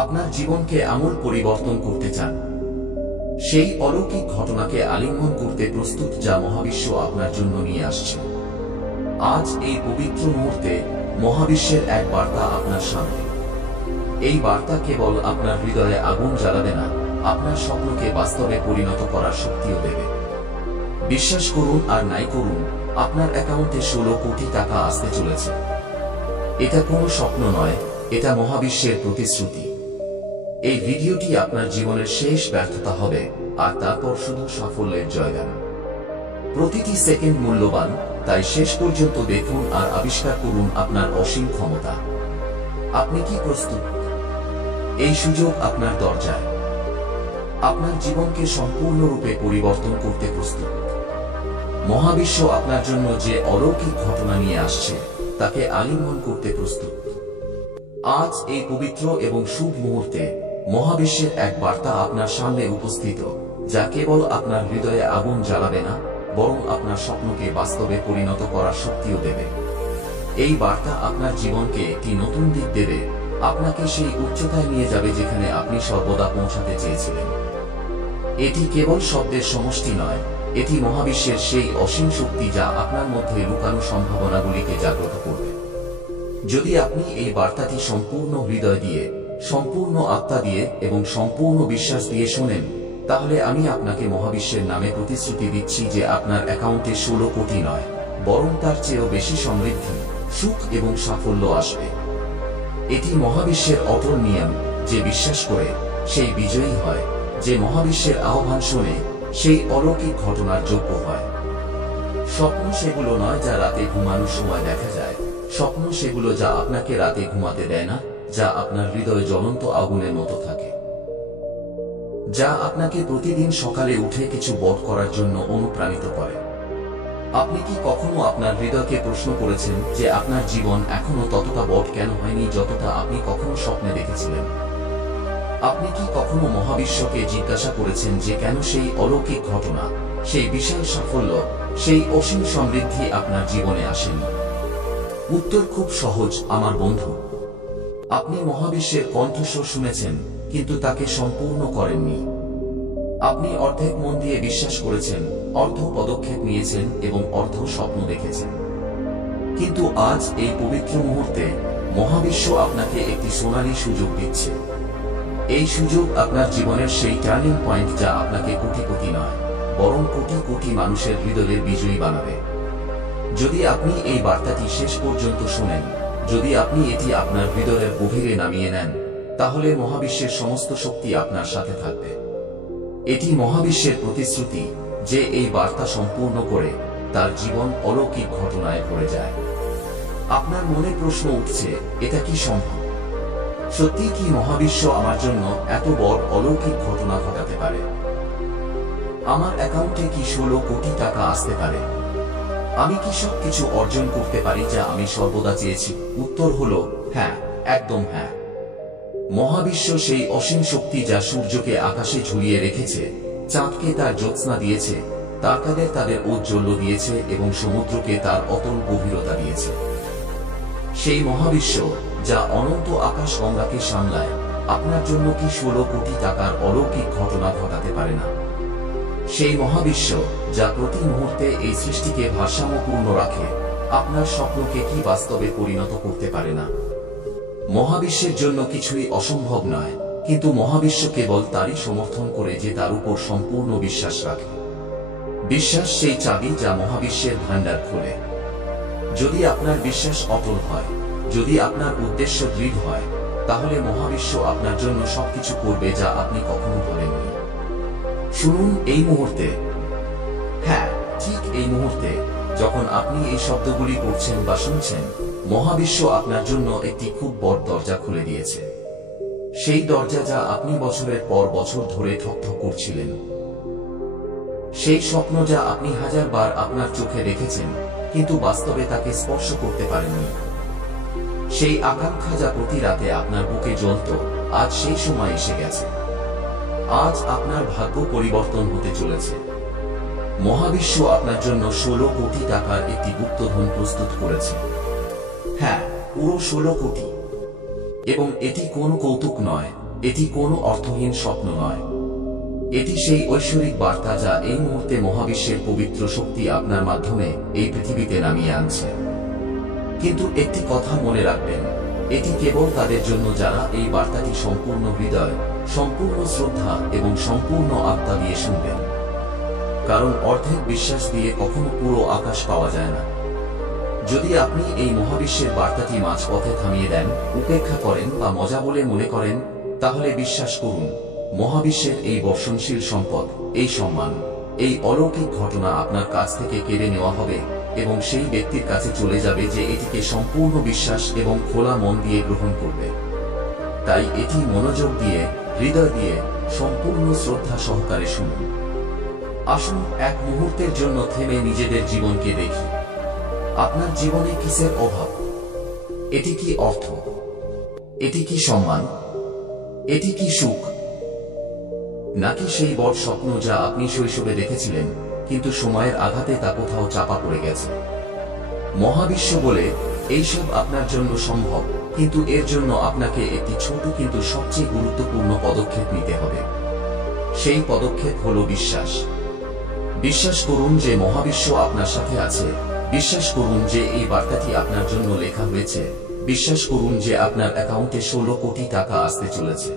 আপনার জীবনকে আমূল পরিবর্তন করতে চান, সেই অলৌকিক ঘটনাকে আলিঙ্গন করতে প্রস্তুত যা মহাবিশ্ব আপনার জন্য নিয়ে আসছে। আজ এই পবিত্র মুহূর্তে মহাবিশ্বের এক বার্তা আপনার সামনে। এই বার্তা কেবল আপনার হৃদয়ে আগুন জ্বালাবে না, আপনার স্বপ্নকে বাস্তবে পরিণত করার শক্তিও দেবে। বিশ্বাস করুন আর নাই করুন, আপনার অ্যাকাউন্টে 16 কোটি টাকা আসতে চলেছে। এটা কোনো স্বপ্ন নয়, এটা মহাবিশ্বের প্রতিশ্রুতি। এই ভিডিওটি আপনার জীবনের শেষ ব্যর্থতা হবে, আর তারপর শুধু সাফল্যের জয়গান। প্রতিটি সেকেন্ড মূল্যবান, তাই শেষ পর্যন্ত দেখুন আর আবিষ্কার করুন আপনার অসীম ক্ষমতা। আপনি কি প্রস্তুত? এই সুযোগ আপনার দরজায়। আপনার জীবনকে সম্পূর্ণরূপে পরিবর্তন করতে প্রস্তুত। মহাবিশ্ব আপনার জন্য যে অলৌকিক ঘটনা নিয়ে আসছে, তাকে আলিঙ্গন করতে প্রস্তুত। আজ এই পবিত্র এবং শুভ মুহূর্তে মহাবিশ্বের এক বার্তা আপনার সামনে উপস্থিত, যা কেবল আপনার হৃদয়ে আগুন জ্বালাবে না, বরং আপনার স্বপ্নকে বাস্তবে পরিণত করার শক্তিও দেবে। এই বার্তা আপনার জীবনকে একটি নতুন দিক দেবে, আপনাকে সেই উচ্চতায় নিয়ে যাবে যেখানে আপনি সর্বদা পৌঁছাতে চেয়েছিলেন। এটি কেবল শব্দের সমষ্টি নয়, এটি মহাবিশ্বের সেই অসীম শক্তি যা আপনার মধ্যে লুকানো সম্ভাবনাগুলিকে জাগ্রত করবে। যদি আপনি এই বার্তাটি সম্পূর্ণ হৃদয় দিয়ে, সম্পূর্ণ আত্মা দিয়ে এবং সম্পূর্ণ বিশ্বাস দিয়ে শোনেন, তাহলে আমি আপনাকে মহাবিশ্বের নামে প্রতিশ্রুতি দিচ্ছি যে আপনার অ্যাকাউন্টে 16 কোটি নয়, বরং তার চেয়েও বেশি সমৃদ্ধি, সুখ এবং সাফল্য আসবে। এটি মহাবিশ্বের অটল নিয়ম, যে বিশ্বাস করে সেই বিজয়ী হয়, যে মহাবিশ্বের আহ্বান শোনে সেই অলৌকিক ঘটনার যোগ্য হয়। স্বপ্ন সেগুলো নয় যা রাতে ঘুমানোর সময় দেখা যায়, স্বপ্ন সেগুলো যা আপনাকে রাতে ঘুমাতে দেয় না, যা আপনার হৃদয়ে জ্বলন্ত আগুনের মতো থাকে, যা আপনাকে প্রতিদিন সকালে উঠে কিছু বড় করার জন্য অনুপ্রাণিত করে। আপনি কি কখনো আপনার হৃদয়কে প্রশ্ন করেছেন যে আপনার জীবন এখনো ততটা বড় কেন হয়নি যতটা আপনি কখনো স্বপ্নে দেখেছিলেন? আপনি কি কখনো মহাবিশ্বকে জিজ্ঞাসা করেছেন যে কেন সেই অলৌকিক ঘটনা, সেই বিশাল সাফল্য, সেই অসীম সমৃদ্ধি আপনার জীবনে আসেনি? উত্তর খুব সহজ আমার বন্ধু। আপনি মহাবিশ্বের কণ্ঠস্বর শুনেছেন, কিন্তু তাকে সম্পূর্ণ করেননি। আপনি অর্ধেক মন দিয়ে বিশ্বাস করেছেন, অর্ধ পদক্ষেপ নিয়েছেন এবং অর্ধ স্বপ্ন দেখেছেন। কিন্তু আজ এই পবিত্র মুহূর্তে মহাবিশ্ব আপনাকে একটি সোনালী সুযোগ দিচ্ছে। এই সুযোগ আপনার জীবনের সেই টার্নিং পয়েন্ট যা আপনাকে কোটি কোটি নয়, বরং কোটি কোটি মানুষের হৃদয়ের বিজয়ী বানাবে। যদি আপনি এই বার্তাটি শেষ পর্যন্ত শোনেন, যদি আপনি এটি আপনার হৃদয়ের গভীরে নামিয়ে নেন, তাহলে মহাবিশ্বের সমস্ত শক্তি আপনার সাথে থাকবে। এটি মহাবিশ্বের প্রতিশ্রুতি যে এই বার্তা সম্পূর্ণ করে তার জীবন অলৌকিক ঘটনায় ভরে যায়। আপনার মনে প্রশ্ন উঠছে, এটা কি সম্ভব? সত্যি কি মহাবিশ্ব আমার জন্য এত বড় অলৌকিক ঘটনা ঘটাতে পারে? আমার অ্যাকাউন্টে কি 16 কোটি টাকা আসতে পারে? আমি কি সবকিছু অর্জন করতে পারি যা আমি সর্বদা চেয়েছি? উত্তর হলো হ্যাঁ, একদম হ্যাঁ। মহাবিশ্ব সেই অসীম শক্তি যা সূর্যকে আকাশে ঝুলিয়ে রেখেছে, চাঁদকে তার জ্যোৎস্না দিয়েছে, তারকাদের তাদের ঔজ্জ্বল্য দিয়েছে এবং সমুদ্রকে তার অতল গভীরতা দিয়েছে। সেই মহাবিশ্ব যা অনন্ত আকাশ গঙ্গাকে সামলায়, আপনার জন্য কি 16 কোটি টাকার অলৌকিক ঘটনা ঘটাতে পারে না? সেই মহাবিশ্ব যা প্রতি মুহূর্তে এই সৃষ্টিকে ভারসাম্যপূর্ণ রাখে, আপনার স্বপ্নকে কি বাস্তবে পরিণত করতে পারে না? মহাবিশ্বের জন্য কিছুই অসম্ভব নয়, কিন্তু মহাবিশ্ব কেবল তারই সমর্থন করে যে তার উপর সম্পূর্ণ বিশ্বাস রাখে। বিশ্বাস সেই চাবি যা মহাবিশ্বের ভান্ডার খোলে। যদি আপনার বিশ্বাস অটল হয়, যদি আপনার উদ্দেশ্য দৃঢ় হয়, তাহলে মহাবিশ্ব আপনার জন্য সবকিছু করবে যা আপনি কখনো ভাবেননি। শুনুন এই মুহূর্তে, হ্যাঁ ঠিক এই মুহূর্তে, যখন আপনি এই শব্দগুলি পড়ছেন বা শুনছেন, মহাবিশ্ব আপনার জন্য একটি খুব বড় দরজা খুলে দিয়েছে। সেই দরজা যা আপনি বছরের পর বছর ধরে ঠকঠক করছিলেন। সেই স্বপ্ন যা আপনি হাজারবার আপনার চোখে দেখেছেন, কিন্তু বাস্তবে তাকে স্পর্শ করতে পারেননি। সেই আকাঙ্ক্ষা যা প্রতি রাতে আপনার বুকে জ্বলত, আজ সেই সময় এসে গেছে। আজ আপনার ভাগ্য পরিবর্তন হতে চলেছে। মহাবিশ্ব আপনার জন্য 16 কোটি টাকার একটি গুপ্তধন প্রস্তুত করেছে। হ্যাঁ, পুরো 16 কোটি। এবং এটি কোনো কৌতুক নয়, এটি কোনো অর্থহীন স্বপ্ন নয়। এটি সেই ঐশ্বরিক বার্তা যা এই মুহূর্তে মহাবিশ্বের পবিত্র শক্তি আপনার মাধ্যমে এই পৃথিবীতে নামিয়ে আনছে। কিন্তু একটি কথা মনে রাখবেন, এটি কেবল তাদের জন্য যারা এই বার্তাটি সম্পূর্ণ হৃদয়, সম্পূর্ণ শ্রদ্ধা এবং সম্পূর্ণ আত্মা দিয়ে শুনবেন। কারণ অর্ধেক বিশ্বাস দিয়ে কখনো পুরো আকাশ পাওয়া যায় না। যদি আপনি এই মহাবিশ্বের বার্তাটি মাঝপথে থামিয়ে দেন, উপেক্ষা করেন বা মজা বলে মনে করেন, তাহলে বিশ্বাস করুন, মহাবিশ্বের এই বর্ষণশীল সম্পদ, এই সম্মান, এই অলৌকিক ঘটনা আপনার কাছ থেকে কেড়ে নেওয়া হবে এবং সেই ব্যক্তির কাছে চলে যাবে যে এটিকে সম্পূর্ণ বিশ্বাস এবং খোলা মন দিয়ে গ্রহণ করবে। তাই এটি মনোযোগ দিয়ে, হৃদয় দিয়ে, সম্পূর্ণ শ্রদ্ধা সহকারে শুনুন। আসুন এক মুহূর্তের জন্য থেমে নিজেদের জীবনকে দেখি। আপনার জীবনে কিসের অভাব? এটি কি অর্থ? এটি কি সম্মান? এটি কি সুখ? নাকি সেই বড় স্বপ্ন যা আপনি শৈশবে দেখেছিলেন, কিন্তু সময়ের আঘাতে তা কোথাও চাপা পড়ে গেছে? মহাবিশ্ব বলে, এইসব আপনার জন্য সম্ভব, কিন্তু এর জন্য আপনাকে একটি ছোট কিন্তু সবচেয়ে গুরুত্বপূর্ণ পদক্ষেপ নিতে হবে। সেই পদক্ষেপ হলো বিশ্বাস। বিশ্বাস করুন যে মহাবিশ্ব আপনার সাথে আছে। বিশ্বাস করুন যে এই বার্তাটি আপনার জন্য লেখা হয়েছে। বিশ্বাস করুন যে আপনার অ্যাকাউন্টে 16 কোটি টাকা আসতে চলেছে।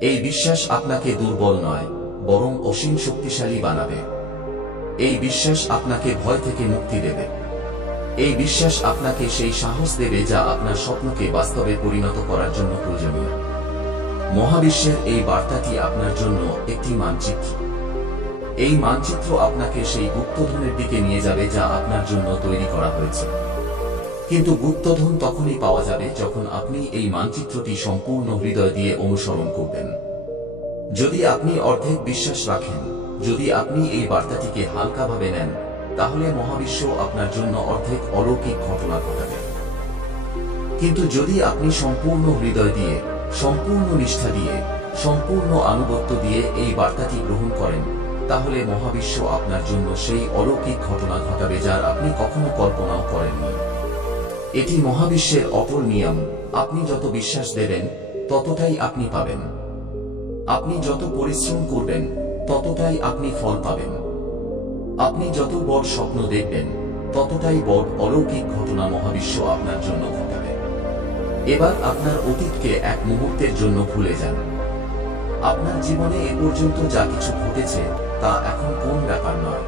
এই বিশ্বাস আপনাকে দুর্বল নয়, বরং অসীম শক্তিশালী বানাবে। এই বিশ্বাস আপনাকে ভয় থেকে মুক্তি দেবে। এই বিশ্বাস আপনাকে সেই সাহস দেবে যা আপনার স্বপ্নকে বাস্তবে পরিণত করার জন্য প্রয়োজনীয়। মহাবিশ্বের এই বার্তাটি আপনার জন্য একটি মানচিত্র। এই মানচিত্র আপনাকে সেই গুপ্তধনের দিকে নিয়ে যাবে যা আপনার জন্য তৈরি করা হয়েছে। কিন্তু গুপ্তধন তখনই পাওয়া যাবে যখন আপনি এই মানচিত্রটি সম্পূর্ণ হৃদয় দিয়ে অনুসরণ করবেন। যদি আপনি অর্ধেক বিশ্বাস রাখেন, যদি আপনি এই বার্তাটিকে হালকাভাবে নেন, তাহলে মহাবিশ্ব আপনার জন্য অর্ধেক অলৌকিক ঘটনা ঘটাবে। কিন্তু যদি আপনি সম্পূর্ণ হৃদয় দিয়ে, সম্পূর্ণ নিষ্ঠা দিয়ে, সম্পূর্ণ আনুগত্য দিয়ে এই বার্তাটি গ্রহণ করেন, তাহলে মহাবিশ্ব আপনার জন্য সেই অলৌকিক ঘটনা ঘটাবে যার আপনি কখনো কল্পনাও করেননি। এটি মহাবিশ্বের অটল নিয়ম। আপনি যত বিশ্বাস দেবেন, ততটাই আপনি পাবেন। আপনি যত পরিশ্রম করবেন, ততটাই আপনি ফল পাবেন। আপনি যত বড় স্বপ্ন দেখবেন, ততটাই বড় অলৌকিক ঘটনা মহাবিশ্ব আপনার জন্য ঘটাবে। এবার আপনার অতীতকে এক মুহূর্তের জন্য ভুলে যান। আপনার জীবনে এ পর্যন্ত যা কিছু ঘটেছে তা এখন কোন ব্যাপার নয়।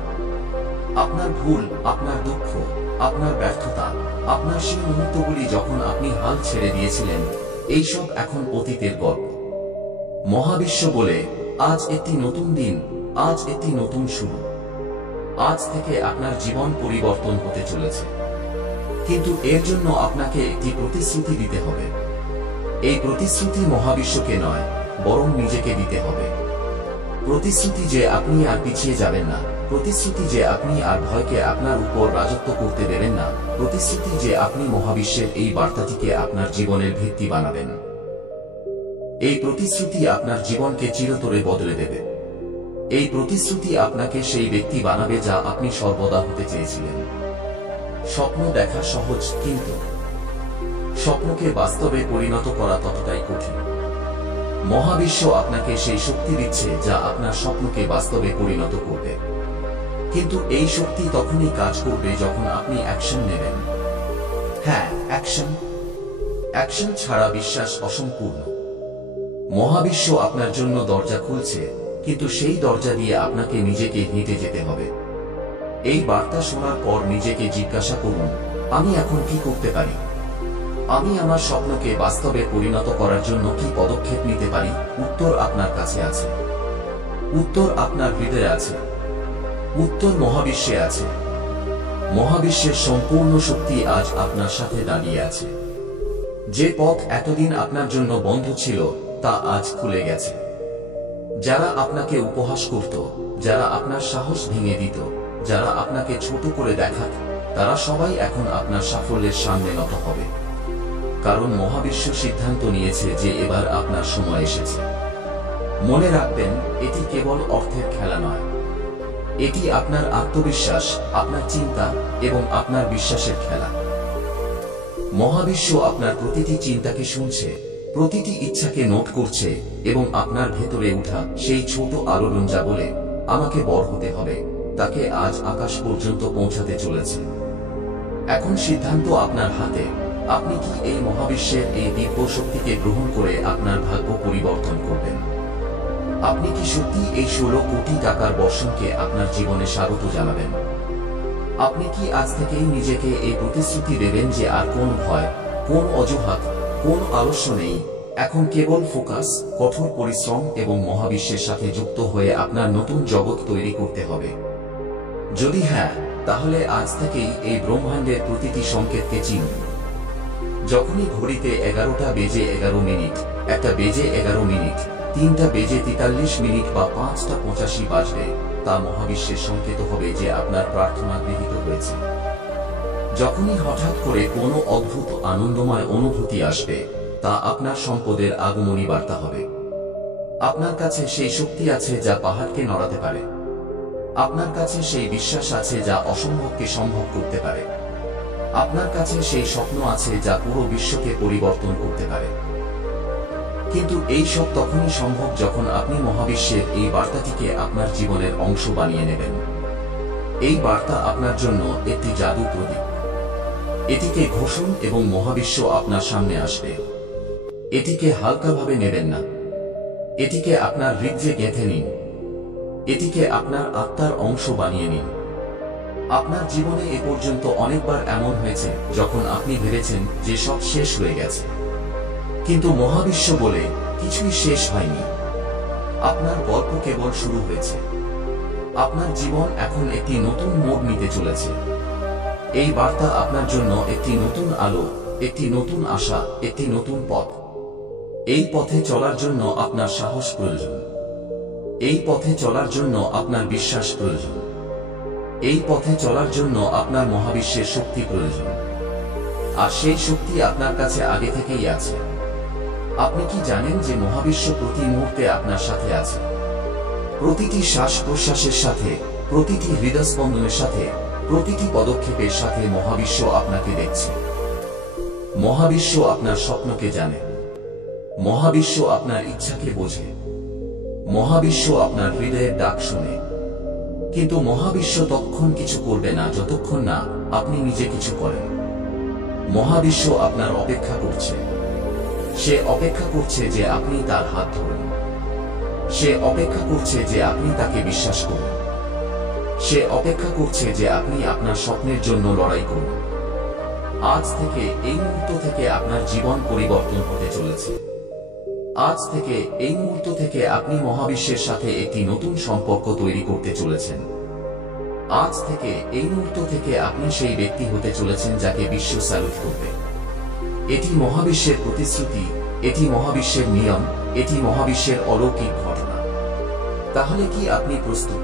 আপনার ভুল, আপনার দুঃখ, আপনার ব্যর্থতা, আপনার সেই মুহূর্তগুলি যখন আপনি হাল ছেড়ে দিয়েছিলেন, এইসব এখন অতীতের গল্প। মহাবিশ্ব বলে, আজ একটি নতুন দিন, আজ একটি নতুন শুরু। আজ থেকে আপনার জীবন পরিবর্তন হতে চলেছে। কিন্তু এর জন্য আপনাকে একটি প্রতিশ্রুতি দিতে হবে। এই প্রতিশ্রুতি মহাবিশ্বকে নয়, বরং নিজেকে দিতে হবে। প্রতিশ্রুতি যে আপনি আর পিছিয়ে যাবেন না। প্রতিশ্রুতি যে আপনি আর ভয়কে আপনার উপর রাজত্ব করতে দেবেন না। প্রতিশ্রুতি যে আপনি মহাবিশ্বের এই বার্তাটিকে আপনার জীবনের ভিত্তি বানাবেন। এই প্রতিশ্রুতি আপনার জীবনকে চিরতরে বদলে দেবে। এই প্রতিশ্রুতি আপনাকে সেই ব্যক্তি বানাবে যা আপনি সর্বদা হতে চেয়েছিলেন। স্বপ্ন দেখা সহজ, কিন্তু স্বপ্নকে বাস্তবে পরিণত করা ততটাই কঠিন। মহাবিশ্ব আপনাকে সেই শক্তি দিচ্ছে যা আপনার স্বপ্নকে বাস্তবে পরিণত করবে। কিন্তু এই শক্তি তখনই কাজ করবে যখন আপনি অ্যাকশন নেবেন। হ্যাঁ, অ্যাকশন। অ্যাকশন ছাড়া বিশ্বাস অসম্পূর্ণ। মহাবিশ্ব আপনার জন্য দরজা খুলছে, কিন্তু সেই দরজা দিয়ে আপনাকে নিজেকে হেঁটে যেতে হবে। এই বার্তা শোনার পর নিজেকে জিজ্ঞাসা করুন, আমি এখন কি করতে পারি? আমি আমার স্বপ্নকে বাস্তবে পরিণত করার জন্য কি পদক্ষেপ নিতে পারি? উত্তর আপনার কাছে আছে। উত্তর আপনার হৃদয়ে আছে। উত্তর মহাবিশ্বে আছে। মহাবিশ্বের সম্পূর্ণ শক্তি আজ আপনার সাথে দাঁড়িয়ে আছে। যে পথ এতদিন আপনার জন্য বন্ধ ছিল, তা আজ খুলে গেছে। যারা আপনাকে উপহাস করত, যারা আপনার সাহস ভেঙে দিত, যারা আপনাকে ছোট করে দেখাত, তারা সবাই এখন আপনার সাফল্যের সামনে নত হবে। কারণ মহাবিশ্ব সিদ্ধান্ত নিয়েছে যে এবার আপনার সময় এসেছে। মনে রাখবেন, এটি কেবল অর্থের খেলা নয়। এটি আপনার আত্মবিশ্বাস, আপনার চিন্তা এবং আপনার বিশ্বাসের খেলা। মহাবিশ্ব আপনার প্রতিটি চিন্তাকে শুনছে, প্রতিটি ইচ্ছাকে নোট করছে এবং আপনার ভেতরে উঠা সেই ছোট আলোড়ন যা বলে আমাকে বড় হতে হবে, তাকে আজ আকাশ পর্যন্ত পৌঁছাতে চলেছে। এখন সিদ্ধান্ত আপনার হাতে। আপনি কি এই মহাবিশ্বের এই দিব্য শক্তিকে গ্রহণ করে আপনার ভাগ্য পরিবর্তন করবেন? আপনি কি সত্যি এই 16 কোটি টাকার বর্ষণকে আপনার জীবনে স্বাগত জানাবেন? আপনি কি আজ থেকেই নিজেকে এই প্রতিশ্রুতি দেবেন যে আর কোন ভয়, কোন অজুহাত, কোন আলস্য নেই, এখন কেবল ফোকাস, কঠোর পরিশ্রম এবং মহাবিশ্বের সাথে যুক্ত হয়ে আপনার নতুন জগৎ তৈরি করতে হবে? যদি হ্যাঁ, তাহলে আজ থেকেই এই ব্রহ্মাণ্ডের প্রতিটি সংকেতকে চিনুন। যখনই ঘড়িতে 11টা বেজে 11 মিনিট, 1টা বেজে 11 মিনিট, 3টা বেজে 43 মিনিট বা 5টা 85 বাজবে, তা মহাবিশ্বের সংকেত হবে যে আপনার প্রার্থনা গৃহীত হয়েছে। যখনই হঠাৎ করে কোনো অদ্ভুত আনন্দময় অনুভূতি আসবে, তা আপনার সম্পদের আগমনী বার্তা হবে। আপনার কাছে সেই শক্তি আছে যা পাহাড়কে নড়াতে পারে। আপনার কাছে সেই বিশ্বাস আছে যা অসম্ভবকে সম্ভব করতে পারে। আপনার কাছে সেই স্বপ্ন আছে যা পুরো বিশ্বকে পরিবর্তন করতে পারে। কিন্তু এই সব তখনই সম্ভব যখন আপনি মহাবিশ্বের এই বার্তাটিকে আপনার জীবনের অংশ বানিয়ে নেবেন। এই বার্তা আপনার জন্য একটি জাদু প্রদীপ। এটিকে ঘোষণ এবং মহাবিশ্ব আপনার সামনে আসবে। এটিকে হালকাভাবে নেবেন না। এটিকে আপনার হৃদয়ে গেঁথে নিন। এটিকে আপনার আত্মার অংশ বানিয়ে নিন। আপনার জীবনে এ পর্যন্ত অনেকবার এমন হয়েছে যখন আপনি ভেবেছেন যে সব শেষ হয়ে গেছে, কিন্তু মহাবিশ্ব বলে কিছুই শেষ হয়নি। আপনার গল্প কেবল শুরু হয়েছে। আপনার জীবন এখন একটি নতুন মোড় নিতে চলেছে। এই বার্তা আপনার জন্য একটি নতুন আলো, একটি নতুন আশা, একটি নতুন পথ। এই পথে চলার জন্য আপনার সাহস প্রয়োজন। এই পথে চলার জন্য আপনার বিশ্বাস প্রয়োজন। এই পথে চলার জন্য আপনার মহাবিশ্বের শক্তি প্রয়োজন। আর সেই শক্তি আপনার কাছে আগে থেকেই আছে। আপনি কি জানেন যে মহাবিশ্ব প্রতি মুহূর্তে আপনার সাথে আছে? প্রতিটি শ্বাস প্রশ্বাসের সাথে, প্রতিটি হৃদস্পন্দনের সাথে, প্রতিটি পদক্ষেপের সাথে মহাবিশ্ব আপনাকে দেখছে। মহাবিশ্ব আপনার স্বপ্নকে জানে। মহাবিশ্ব আপনার ইচ্ছাকে বোঝে। মহাবিশ্ব আপনার হৃদয়ের ডাক শুনে। কিন্তু মহাবিশ্ব ততক্ষণ কিছু করবে না যতক্ষণ না আপনি নিজে কিছু করেন। মহাবিশ্ব আপনার অপেক্ষা করছে। সে অপেক্ষা করছে যে আপনি তার হাত ধরুন। সে অপেক্ষা করছে যে আপনি তাকে বিশ্বাস করুন। সে অপেক্ষা করছে যে আপনি আপনার স্বপ্নের জন্য লড়াই করুন। আজ থেকে, এই মুহূর্ত থেকে আপনার জীবন পরিবর্তন হতে চলেছে। আজ থেকে, এই মুহূর্ত থেকে আপনি মহাবিশ্বের সাথে একটি নতুন সম্পর্ক তৈরি করতে চলেছেন। আজ থেকে, এই মুহূর্ত থেকে আপনি সেই ব্যক্তি হতে চলেছেন যাকে বিশ্ব স্যালুট করবে। এটি মহাবিশ্বের প্রতিশ্রুতি, এটি মহাবিশ্বের নিয়ম, এটি মহাবিশ্বের অলৌকিক ঘটনা। তাহলে কি আপনি প্রস্তুত?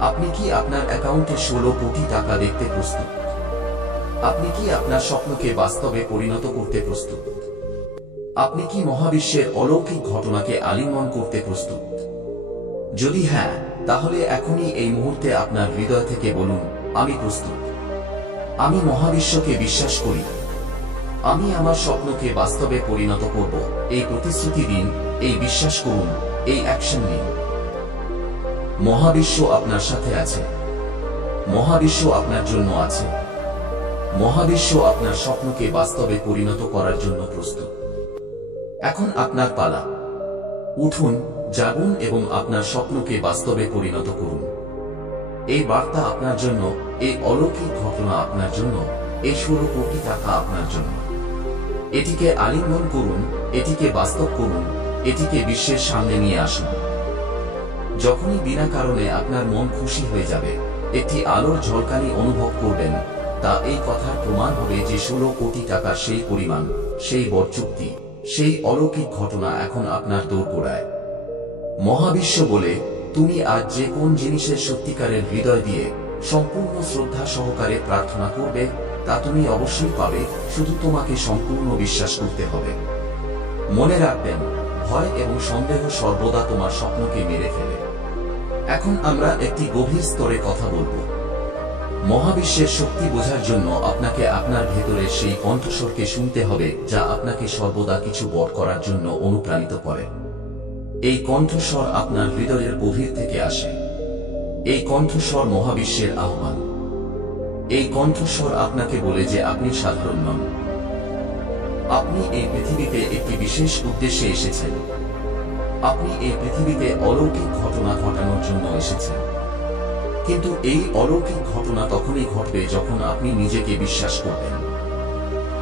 আপনি কি আপনার অ্যাকাউন্টে 16 কোটি টাকা দেখতে প্রস্তুত? আপনি কি আপনার স্বপ্নকে বাস্তবে পরিণত করতে প্রস্তুত? আপনি কি মহাবিশ্বের অলৌকিক ঘটনাকে আলিঙ্গন করতে প্রস্তুত? যদি হ্যাঁ, তাহলে এখনই এই মুহূর্তে আপনার হৃদয় থেকে বলুন, আমি প্রস্তুত। আমি মহাবিশ্বকে বিশ্বাস করি। আমি আমার স্বপ্নকে বাস্তবে পরিণত করব। এই প্রতিশ্রুতি দিন, এই বিশ্বাস করুন, এই অ্যাকশন নিন। মহাবিশ্ব আপনার সাথে আছে। মহাবিশ্ব আপনার জন্য আছে। মহাবিশ্ব আপনার স্বপ্নকে বাস্তবে পরিণত করার জন্য প্রস্তুত। এখন আপনার পালা। উঠুন, জাগুন এবং আপনার স্বপ্নকে বাস্তবে পরিণত করুন। এই বার্তা আপনার জন্য, এই অলৌকিক ঘটনা আপনার জন্য, এই 16 কোটি টাকা আপনার জন্য। এটিকে আলিঙ্গন করুন, এটিকে বাস্তব করুন, এটিকে বিশ্বের সামনে নিয়ে আসুন। যখনই বিনা কারণে আপনার মন খুশি হয়ে যাবে, একটি আলোর ঝলকানি অনুভব করবেন, তা এই কথার প্রমাণ হবে যে 16 কোটি টাকা সেই পরিমাণ, সেই বড় চুক্তি, সেই অলৌকিক ঘটনা এখন আপনার দোরগোড়ায়। মহাবিশ্ব বলে, তুমি আজ যে কোন জিনিসের সত্যিকারের হৃদয় দিয়ে সম্পূর্ণ শ্রদ্ধা সহকারে প্রার্থনা করবে, তা তুমি অবশ্যই পাবে, শুধু তোমাকে সম্পূর্ণ বিশ্বাস করতে হবে। মনে রাখবেন, ভয় এবং সন্দেহ সর্বদা তোমার স্বপ্নকে মেরে ফেলে। এখন আমরা একটি গভীর স্তরে কথা বলবো। মহাবিশ্বের শক্তি বোঝার জন্য আপনাকে আপনার ভেতরের সেই কণ্ঠস্বরকে শুনতে হবে, যা আপনাকে সর্বদা কিছু বড় করার জন্য অনুপ্রাণিত করে। এই কণ্ঠস্বর আপনার হৃদয়ের গভীর থেকে আসে। এই কণ্ঠস্বর মহাবিশ্বের আহ্বান। এই কণ্ঠস্বর আপনাকে বলে যে আপনি সাধারণ নন। আপনি এই পৃথিবীতে একটি বিশেষ উদ্দেশ্যে এসেছেন। আপনি এই পৃথিবীতে অলৌকিক ঘটনা ঘটানোর জন্য এসেছেন। কিন্তু এই অলৌকিক ঘটনা তখনই ঘটবে যখন আপনি নিজেকে বিশ্বাস করবেন।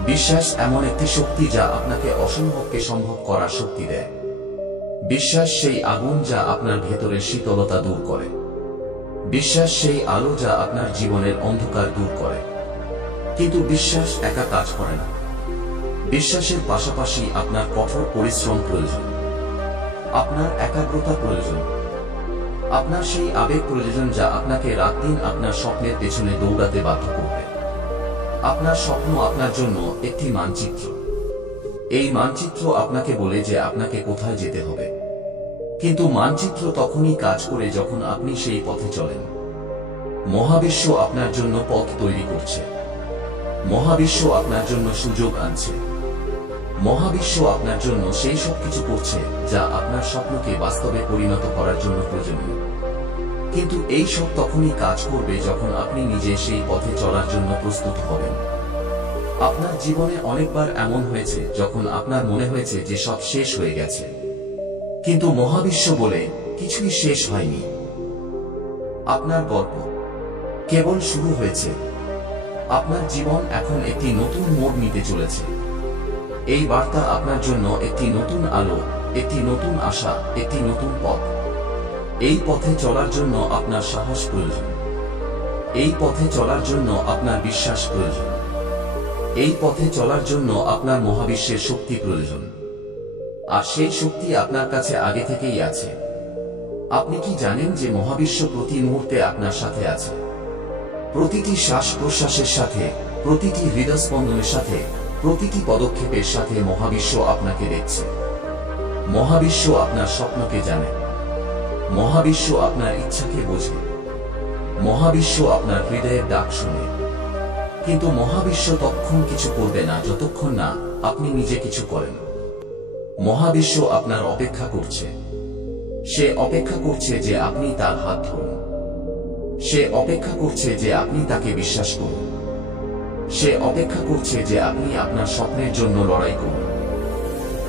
বিশ্বাস এমন একটি শক্তি যা আপনাকে অসম্ভবকে সম্ভব করার শক্তি দেয়। বিশ্বাস সেই আগুন যা আপনার ভেতরের শীতলতা দূর করে। বিশ্বাস সেই আলো যা আপনার জীবনের অন্ধকার দূর করে। কিন্তু বিশ্বাস একা কাজ করে না। বিশ্বাসের পাশাপাশি আপনার কঠোর পরিশ্রম প্রয়োজন। আপনার একাগ্রতা প্রয়োজন। আপনার সেই আবেগ প্রয়োজন যা আপনাকে রাত দিন আপনার স্বপ্নের পেছনে দৌড়াতে বাধ্য করবে। আপনার স্বপ্ন আপনার জন্য একটি মানচিত্র। এই মানচিত্র আপনাকে বলে যে আপনাকে কোথায় যেতে হবে। কিন্তু মানচিত্র তখনই কাজ করে যখন আপনি সেই পথে চলেন। মহাবিশ্ব আপনার জন্য পথ তৈরি করছে। মহাবিশ্ব আপনার জন্য সুযোগ আনছে। মহাবিশ্ব আপনার জন্য সেই সব কিছু করছে যা আপনার স্বপ্নকে বাস্তবে পরিণত করার জন্য প্রয়োজনীয়। কিন্তু এই সব তখনই কাজ করবে যখন আপনি নিজে সেই পথে চলার জন্য প্রস্তুত হবেন। আপনার জীবনে অনেকবার এমন হয়েছে যখন আপনার মনে হয়েছে যে সব শেষ হয়ে গেছে। কিন্তু মহাবিশ্ব বলে কিছুই শেষ হয়নি। আপনার গল্প কেবল শুরু হয়েছে। আপনার জীবন এখন একটি নতুন মোড় নিতে চলেছে। এই বার্তা আপনার জন্য একটি নতুন আলো, একটি নতুন আশা, একটি নতুন পথ। এই পথে চলার জন্য আপনার সাহস প্রয়োজন। এই পথে চলার জন্য আপনার বিশ্বাস প্রয়োজন। এই পথে চলার জন্য আপনার মহাবিশ্বের শক্তি প্রয়োজন। আর সেই শক্তি আপনার কাছে আগে থেকেই আছে। আপনি কি জানেন যে মহাবিশ্ব প্রতি মুহূর্তে আপনার সাথে আছে? প্রতিটি শ্বাস প্রশ্বাসের সাথে, প্রতিটি হৃদস্পন্দনের সাথে, প্রতিটি পদক্ষেপের সাথে মহাবিশ্ব আপনাকে দেখছে। মহাবিশ্ব আপনার স্বপ্নকে জানে। মহাবিশ্ব আপনার ইচ্ছাকে বোঝে। মহাবিশ্ব আপনার হৃদয়ের ডাক শুনে। কিন্তু মহাবিশ্ব ততক্ষণ কিছু করবে না যতক্ষণ না আপনি নিজে কিছু করেন। মহাবিশ্ব আপনার অপেক্ষা করছে। সে অপেক্ষা করছে যে আপনি তার হাত ধরুন। সে অপেক্ষা করছে যে আপনি তাকে বিশ্বাস করুন। সে অপেক্ষা করছে যে আপনি আপনার স্বপ্নের জন্য লড়াই করুন।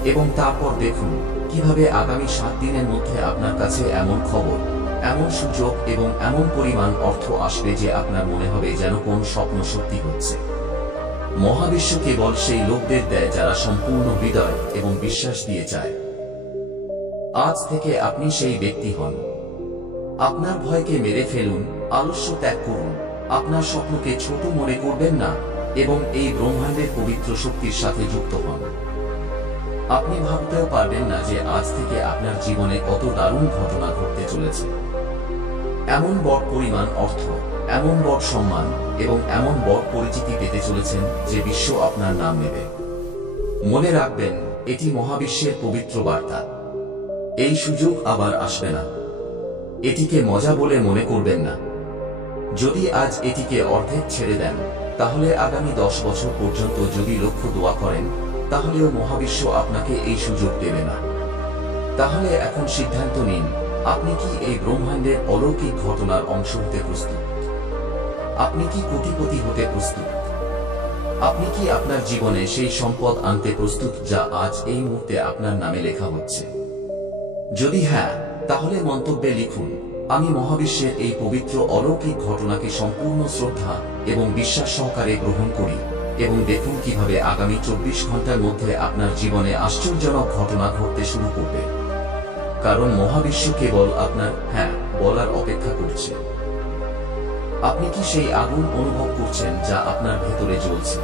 এবং তারপর দেখুন কিভাবে আগামী 7 দিনের মধ্যে আপনার কাছে এমন খবর, এমন সুযোগ এবং এমন পরিমাণ অর্থ আসবে যে আপনার মনে হবে যেন কোন স্বপ্ন সত্যি হচ্ছে। মহাবিশ্ব কেবল সেই লোকদের দেয় যারা সম্পূর্ণ হৃদয় এবং বিশ্বাস দিয়ে চায়। আজ থেকে আপনি সেই ব্যক্তি হন। আপনার ভয়কে মেরে ফেলুন, আলস্য ত্যাগ করুন, আপনার স্বপ্নকে ছোট মনে করবেন না এবং এই ব্রহ্মাণ্ডের পবিত্র শক্তির সাথে যুক্ত হন। আপনি ভাবতেও পারবেন না যে আজ থেকে আপনার জীবনে কত দারুণ ঘটনা ঘটতে চলেছে। এমন বড় পরিমাণ অর্থ, এমন বড় সম্মান এবং এমন বড় পরিচিতি পেতে চলেছেন যে বিশ্ব আপনার নাম নেবে। মনে রাখবেন, এটি মহাবিশ্বের পবিত্র বার্তা। এই সুযোগ আবার আসবে না। এটিকে মজা বলে মনে করবেন না। যদি আজ এটিকে অর্ধেক ছেড়ে দেন, তাহলে আগামী 10 বছর পর্যন্ত যদি লক্ষ্য দোয়া করেন, তাহলেও মহাবিশ্ব আপনাকে এই সুযোগ দেবে না। তাহলে এখন সিদ্ধান্ত নিন, আপনি কি এই ব্রহ্মাণ্ডের অলৌকিক ঘটনার অংশ হতে প্রস্তুত? আপনি কি কোটিপতি হতে প্রস্তুত? আপনি কি আপনার জীবনে সেই সম্পদ আনতে প্রস্তুত যা আজ এই মুহূর্তে আপনার নামে লেখা হচ্ছে? যদি হ্যাঁ, তাহলে মন্তব্যে লিখুন, আমি মহাবিশ্বের এই পবিত্র অলৌকিক ঘটনাকে সম্পূর্ণ শ্রদ্ধা এবং বিশ্বাস সহকারে গ্রহণ করি। এবং দেখুন কিভাবে আগামী 24 ঘন্টার মধ্যে আপনার জীবনে আশ্চর্যজনক ঘটনা ঘটতে শুরু করবে। কারণ মহাবিশ্ব কেবল আপনার হ্যাঁ বলার অপেক্ষা করছে। আপনি কি সেই আগুন অনুভব করছেন যা আপনার ভেতরে জ্বলছে?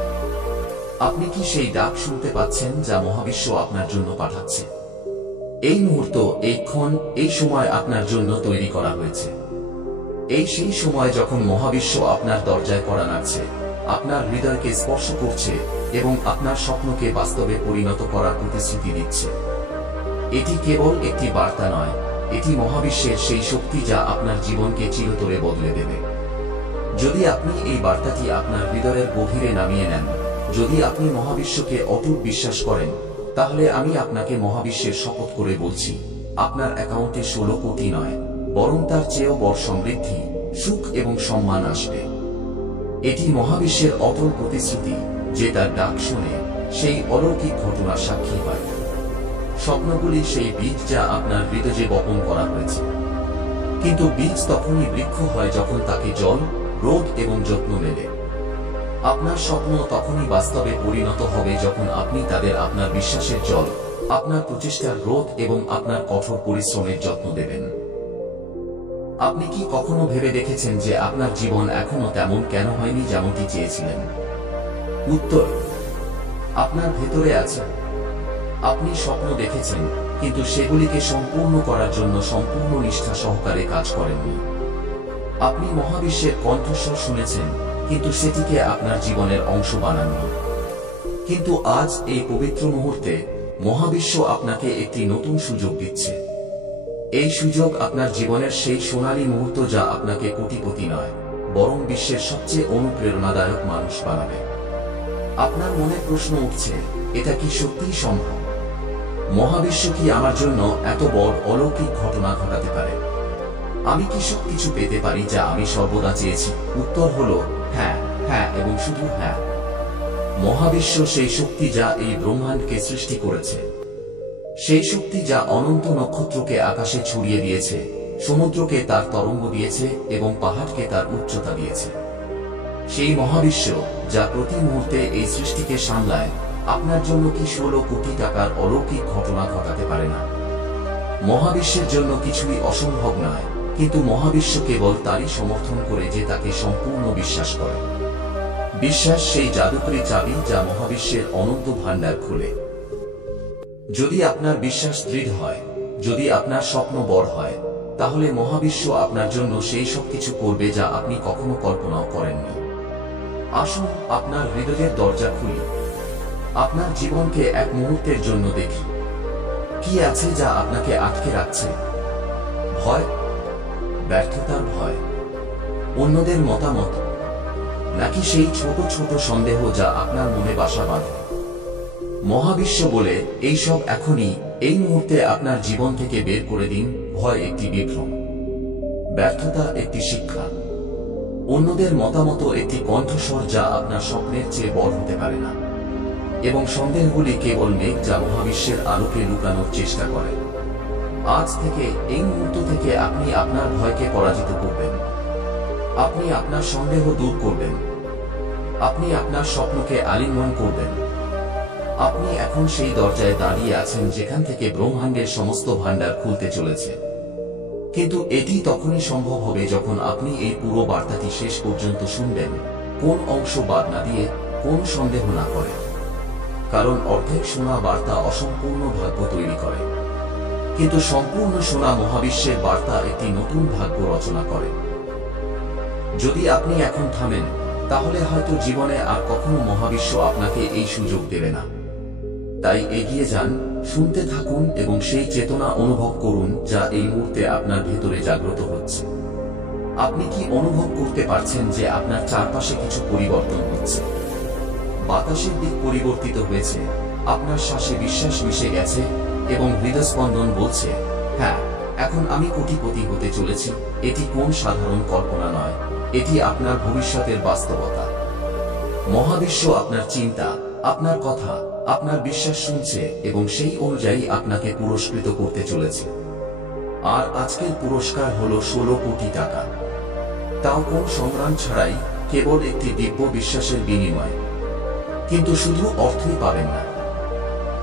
আপনি কি সেই ডাক শুনতে পাচ্ছেন যা মহাবিশ্ব আপনার জন্য পাঠাচ্ছে? এই মুহূর্ত, এই ক্ষণ, এই সময় আপনার জন্য তৈরি করা হয়েছে। এই সেই সময় যখন মহাবিশ্ব আপনার দরজায় কড়া নাড়ছে, আপনার হৃদয়কে স্পর্শ করছে এবং আপনার স্বপ্নকে বাস্তবে পরিণত করার প্রতিশ্রুতি দিচ্ছে। এটি কেবল একটি বার্তা নয়, এটি মহাবিশ্বের সেই শক্তি যা আপনার জীবনকে চিরতরে বদলে দেবে। যদি আপনি এই বার্তাটি আপনার হৃদয়ের গভীরে নামিয়ে নেন, যদি আপনি মহাবিশ্বকে অটুট বিশ্বাস করেন, তাহলে আমি আপনাকে মহাবিশ্বের শপথ করে বলছি, আপনার অ্যাকাউন্টে 16 কোটি নয়, বরং তার চেয়েও বড় সমৃদ্ধি, সুখ এবং সম্মান আসবে। এটি মহাবিশ্বের অটল প্রতিশ্রুতি যে তার ডাক শুনে সেই অলৌকিক ঘটনার সাক্ষী হয়। স্বপ্নগুলি সেই বীজ যা আপনার হৃদয়ে বপন করা হয়েছে। কিন্তু বীজ তখনই বৃক্ষ হয় যখন তাকে জল, রোদ এবং যত্ন মেলে। আপনার স্বপ্ন তখনই বাস্তবে পরিণত হবে যখন আপনি তাদের আপনার বিশ্বাসের জল, আপনার প্রচেষ্টার রোদ এবং আপনার কঠোর পরিশ্রমের যত্ন দেবেন। আপনি কি কখনো ভেবে দেখেছেন যে আপনার জীবন এখনো তেমন কেন হয়নি যেমনটি চেয়েছিলেন? উত্তর আপনার ভেতরে আছে। আপনি স্বপ্ন দেখেছেন, কিন্তু সেগুলিকে সম্পূর্ণ করার জন্য সম্পূর্ণ নিষ্ঠা সহকারে কাজ করেননি। আপনি মহাবিশ্বের কণ্ঠস্বর শুনেছেন, কিন্তু সেটিকে আপনার জীবনের অংশ বানাননি। কিন্তু আজ এই পবিত্র মুহূর্তে মহাবিশ্ব আপনাকে একটি নতুন সুযোগ দিচ্ছে। এই সুযোগ আপনার জীবনের সেই সোনালী মুহূর্ত যা আপনাকে কোটিপতি নয়, বরং বিশ্বের সবচেয়ে অনুপ্রেরণাদায়ক মানুষ বানাবে। আপনার মনে প্রশ্ন উঠছে, এটা কি সত্যিই সম্ভব? মহাবিশ্ব কি আমার জন্য এত বড় অলৌকিক ঘটনা ঘটাতে পারে? আমি কি সবকিছু পেতে পারি যা আমি সর্বদা চেয়েছি? উত্তর হলো হ্যাঁ, হ্যাঁ এবং শুধু হ্যাঁ। মহাবিশ্ব সেই শক্তি যা এই ব্রহ্মাণ্ডকে সৃষ্টি করেছে, সেই শক্তি যা অনন্ত নক্ষত্রকে আকাশে ছড়িয়ে দিয়েছে, সমুদ্রকে তার তরঙ্গ দিয়েছে এবং পাহাড়কে তার উচ্চতা দিয়েছে। সেই মহাবিশ্ব যা প্রতি মুহূর্তে এই সৃষ্টিকে সামলায়, আপনার জন্য কি 16 কোটি টাকার অলৌকিক ঘটনা ঘটাতে পারে না? মহাবিশ্বের জন্য কিছুই অসম্ভব নয়, কিন্তু মহাবিশ্ব কেবল তারই সমর্থন করে যে তাকে সম্পূর্ণ বিশ্বাস করে। বিশ্বাস সেই জাদুকরী চাবি যা মহাবিশ্বের অনন্ত ভাণ্ডার খুলে। যদি আপনার বিশ্বাস দৃঢ় হয়, যদি আপনার স্বপ্ন বড় হয়, তাহলে মহাবিশ্ব আপনার জন্য সেই সব কিছু করবে যা আপনি কখনো কল্পনাও করেননি। আসুন আপনার হৃদয়ের দরজা খুলি। আপনার জীবনকে এক মুহূর্তের জন্য দেখি। কি আছে যা আপনাকে আটকে রাখছে? ভয়, ব্যর্থতার ভয়, অন্যদের মতামত, নাকি সেই ছোট ছোট সন্দেহ যা আপনার মনে বাসা বাঁধে? মহাবিশ্ব বলে, এইসব এখনই, এই মুহূর্তে আপনার জীবন থেকে বের করে দিন। ভয় একটি বিভ্রম, ব্যর্থতা একটি শিক্ষা, অন্যদের মতামত একটি কণ্ঠস্বর যা আপনার স্বপ্নের চেয়ে বড় হতে পারে না, এবং সন্দেহগুলি কেবল মেঘ যা মহাবিশ্বের আলোকে লুকানোর চেষ্টা করে। আজ থেকে, এই মুহূর্ত থেকে আপনি আপনার ভয়কে পরাজিত করবেন। আপনি আপনার সন্দেহ দূর করবেন। আপনি আপনার স্বপ্নকে আলিঙ্গন করবেন। আপনি এখন সেই দরজায় দাঁড়িয়ে আছেন যেখান থেকে ব্রহ্মাণ্ডের সমস্ত ভাণ্ডার খুলতে চলেছে। কিন্তু এটি তখনই সম্ভব হবে যখন আপনি এই পুরো বার্তাটি শেষ পর্যন্ত শুনবেন, কোন অংশ বাদ না দিয়ে, কোন সন্দেহ না করে। কারণ অর্ধেক শোনা বার্তা অসম্পূর্ণ ভাগ্য তৈরি করে, কিন্তু সম্পূর্ণ শোনা মহাবিশ্বের বার্তা একটি নতুন ভাগ্য রচনা করে। যদি আপনি এখন থামেন, তাহলে হয়তো জীবনে আর কখনো মহাবিশ্ব আপনাকে এই সুযোগ দেবে না। তাই এগিয়ে যান, শুনতে থাকুন এবং সেই চেতনা অনুভব করুন যা এই মুহূর্তে আপনার ভেতরে জাগ্রত হচ্ছে। আপনি কি অনুভব করতে পারছেন যে আপনার চারপাশে কিছু পরিবর্তন হচ্ছে? বাতাসের দিক পরিবর্তিত হয়েছে, আপনার শ্বাসে বিশ্বাস মিশে গেছে এবং হৃদস্পন্দন বলছে, হ্যাঁ, এখন আমি কোটিপতি হতে চলেছি। এটি কোন সাধারণ কল্পনা নয়, এটি আপনার ভবিষ্যতের বাস্তবতা। মহাবিশ্ব আপনার চিন্তা, আপনার কথা, আপনার বিশ্বাস শুনছে এবং সেই অনুযায়ী আপনাকে পুরস্কৃত করতে চলেছে। আর আজকের পুরস্কার হলো 16 কোটি টাকা। তাও কোন সংগ্রাম ছাড়াই, কেবল একটি দিব্য বিশ্বাসের বিনিময়। কিন্তু শুধু অর্থই পাবেন না,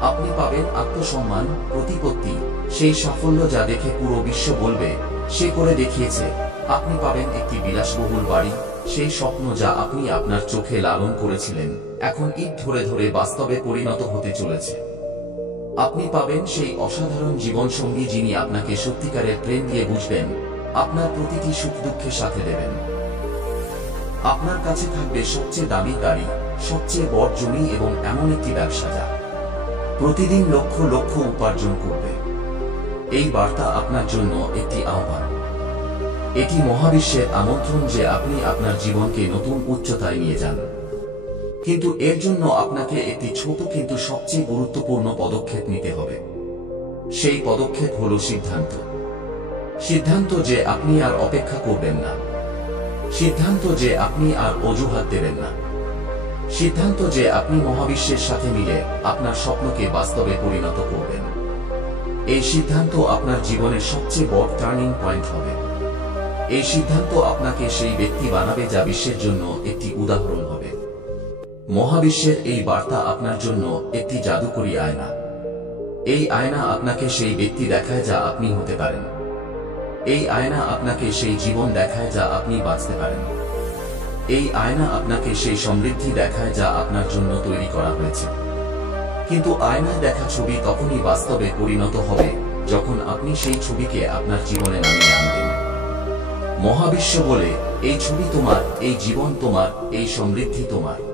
আপনি পাবেন আত্মসম্মান, প্রতিপত্তি, সেই সাফল্য যা দেখে পুরো বিশ্ব বলবে, সে করে দেখিয়েছে। আপনি পাবেন একটি বিলাসবহুল বাড়ি, সেই স্বপ্ন যা আপনি আপনার চোখে লালন করেছিলেন, এখন ইট ধরে ধরে বাস্তবে পরিণত হতে চলেছে। আপনি পাবেন সেই অসাধারণ জীবনসঙ্গী যিনি আপনাকে সত্যিকারের প্রেম দিয়ে বুঝবেন, আপনার প্রতিটি সুখ দুঃখের সাথে দেবেন। আপনার কাছে থাকবে সবচেয়ে দামি গাড়ি, সবচেয়ে বড় জমি এবং এমন একটি ব্যবসা যা প্রতিদিন লক্ষ লক্ষ উপার্জন করবে। এই বার্তা আপনার জন্য একটি আহ্বান। এটি মহাবিশ্বের আমন্ত্রণ যে আপনি আপনার জীবনকে নতুন উচ্চতায় নিয়ে যান। কিন্তু এর জন্য আপনাকে একটি ছোট কিন্তু সবচেয়ে গুরুত্বপূর্ণ পদক্ষেপ নিতে হবে। সেই পদক্ষেপ হল সিদ্ধান্ত। সিদ্ধান্ত যে আপনি আর অপেক্ষা করবেন না। সিদ্ধান্ত যে আপনি আর অজুহাত দেবেন না। সিদ্ধান্ত যে আপনি মহাবিশ্বের সাথে মিলে আপনার স্বপ্নকে বাস্তবে পরিণত করবেন। এই সিদ্ধান্ত আপনার জীবনের সবচেয়ে বড় টার্নিং পয়েন্ট হবে। এই সিদ্ধান্ত আপনাকে সেই ব্যক্তি বানাবে যা বিশ্বের জন্য একটি উদাহরণ হবে। মহাবিশ্বের এই বার্তা আপনার জন্য একটি জাদুকরী আয়না। এই আয়না আপনাকে সেই ব্যক্তি দেখায় যা আপনি হতে পারেন। এই আয়না আপনাকে সেই জীবন দেখায় যা আপনি বাঁচতে পারেন। এই আয়না আপনাকে সেই সমৃদ্ধি দেখায় যা আপনার জন্য তৈরি করা হয়েছে। কিন্তু আয়নায় দেখা ছবি তখনই বাস্তবে পরিণত হবে যখন আপনি সেই ছবিকে আপনার জীবনে নামিয়ে আনবেন। মহাবিশ্ব বলে, এই ছবি তোমার, এই জীবন তোমার, এই সমৃদ্ধি তোমার।